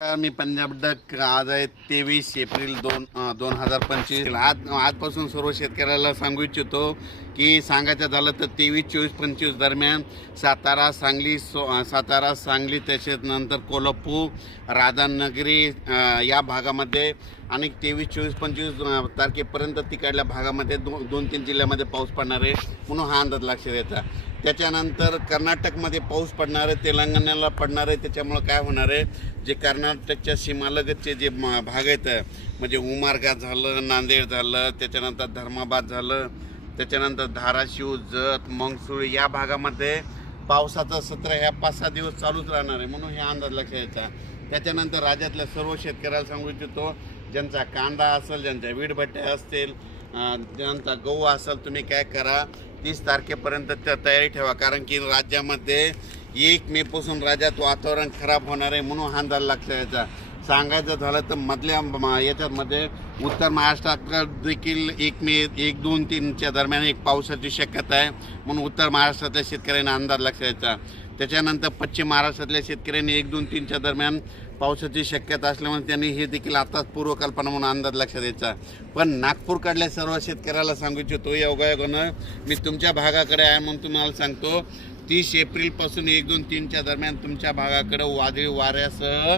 मी Punjab duck आज आहे तेवीस एप्रिल दोन दोन हजार पंचवीस. आज आजपासून सर्व शेतकऱ्याला सांगू इच्छितो की सांगायचं झालं तर तेवीस चोवीस पंचवीस दरम्यान सातारा सांगली सो सातारा सांगली तसेच नंतर कोल्हापूर राधानगरी या भागामध्ये आणि तेवीस चोवीस पंचवीस तारखेपर्यंत तिकडल्या भागामध्ये दो दोन तीन जिल्ह्यामध्ये पाऊस पडणार आहे म्हणून हा अंदाज लक्षात द्यायचा त्याच्यानंतर कर्नाटकमध्ये पाऊस पडणार आहे तेलंगणाला पडणार आहे त्याच्यामुळं काय होणार आहे? जे कर्नाटकच्या सीमालगतचे जे म- भाग आहेत म्हणजे उमारगा झालं नांदेड झालं त्याच्यानंतर धर्माबाद झालं त्याच्यानंतर धाराशिव जत मंगसूळ या भागामध्ये पावसाचं सत्र ह्या पाच सहा दिवस चालूच राहणार आहे म्हणून हे अंदाज लक्षात यायचा त्याच्यानंतर राज्यातल्या सर्व शेतकऱ्याला सांगू इच्छितो ज्यांचा कांदा असेल ज्यांच्या वीटभट्ट्या असतील ज्यांचा गहू असेल तुम्ही काय करा तीस तारखेपर्यंत त्या तयारी ठेवा. कारण की राज्यामध्ये एक मेपासून राज्यात वातावरण खराब होणार आहे म्हणून हा अंदाज लक्षात यायचा सांगायचं झालं तर मधल्या याच्यामध्ये उत्तर महाराष्ट्रात देखील एक मे एक दोन तीनच्या दरम्यान एक पावसाची शक्यता आहे. म्हणून उत्तर महाराष्ट्रातल्या शेतकऱ्यांना अंदाज लक्षायचा. त्याच्यानंतर पश्चिम महाराष्ट्रातल्या शेतकऱ्यांनी एक दोन तीनच्या दरम्यान पावसाची शक्यता असल्यामुळे त्यांनी हे देखील आताच पूर्वकल्पना म्हणून अंदाज लक्षात द्यायचा पण नागपूरकडल्या सर्व शेतकऱ्याला सांगू इच्छितो योगायोगानं मी तुमच्या भागाकडे आहे म्हणून तुम्हाला सांगतो तीस एप्रिलपासून एक दोन तीनच्या दरम्यान तुमच्या भागाकडे वादळी वाऱ्यासह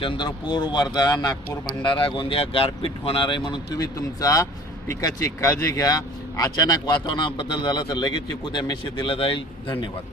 चंद्रपूर वर्धा नागपूर भंडारा गोंदिया गारपीट होणार आहे म्हणून तुम्ही तुमचा पिकाची काळजी घ्या. अचानक वातावरणाबद्दल झाला तर लगेच उद्या मेसेज दिला जाईल. धन्यवाद.